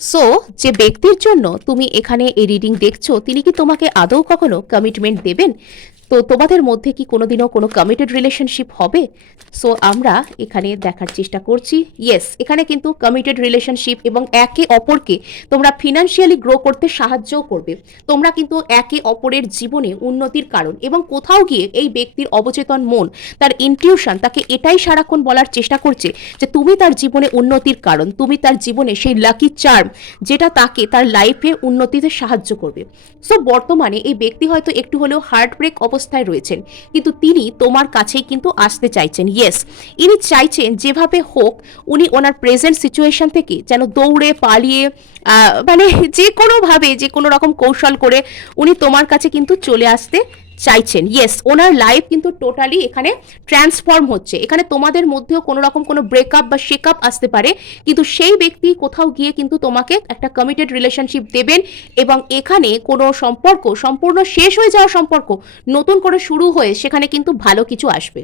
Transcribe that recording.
So যে ব্যক্তির জন্য তুমি এখানে এই রিডিং দেখছো, তিনি কি তোমাকে আদৌ কখনো কমিটমেন্ট দেবেন? তো তোমাদের মধ্যে কি কোনোদিনও কোনো কমিটেড রিলেশনশিপ হবে? সো আমরা এখানে দেখার চেষ্টা করছি। ইয়েস, এখানে কিন্তু কমিটেড রিলেশনশিপ এবং একে অপরকে তোমরা ফিনান্সিয়ালি গ্রো করতে সাহায্যও করবে। তোমরা কিন্তু একে অপরের জীবনে উন্নতির কারণ, এবং কোথাও গিয়ে এই ব্যক্তির অবচেতন মন, তার ইনটিউশন তাকে এটাই সারাক্ষণ বলার চেষ্টা করছে যে তুমি তার জীবনে উন্নতির কারণ, তুমি তার জীবনে সেই লাকি চার্ম যেটা তাকে তার লাইফে উন্নতিতে সাহায্য করবে। সো বর্তমানে এই ব্যক্তি হয়তো একটু হলেও হার্ট ব্রেক অবস্থায় রয়েছেন, কিন্তু তিনি তোমার কাছেই কিন্তু আসতে চাইছেন। ইয়েস, ইনি চাইছেন যেভাবে হোক উনি ওনার প্রেজেন্ট সিচুয়েশন থেকে যেন দৌড়ে পালিয়ে মানে যে কোনোভাবে যে কোনো রকম কৌশল করে উনি তোমার কাছে কিন্তু চলে আসতে চাইছেন। ইয়েস, ওনার লাইফ কিন্তু টোটালি এখানে ট্রান্সফর্ম হচ্ছে। এখানে তোমাদের মধ্যেও কোনো রকম কোনো ব্রেকআপ বা শেকআপ আসতে পারে, কিন্তু সেই ব্যক্তি কোথাও গিয়ে কিন্তু তোমাকে একটা কমিটেড রিলেশনশিপ দেবেন, এবং এখানে কোনো সম্পর্ক সম্পূর্ণ শেষ হয়ে যাওয়া সম্পর্ক নতুন করে শুরু হয়ে সেখানে কিন্তু ভালো কিছু আসবে।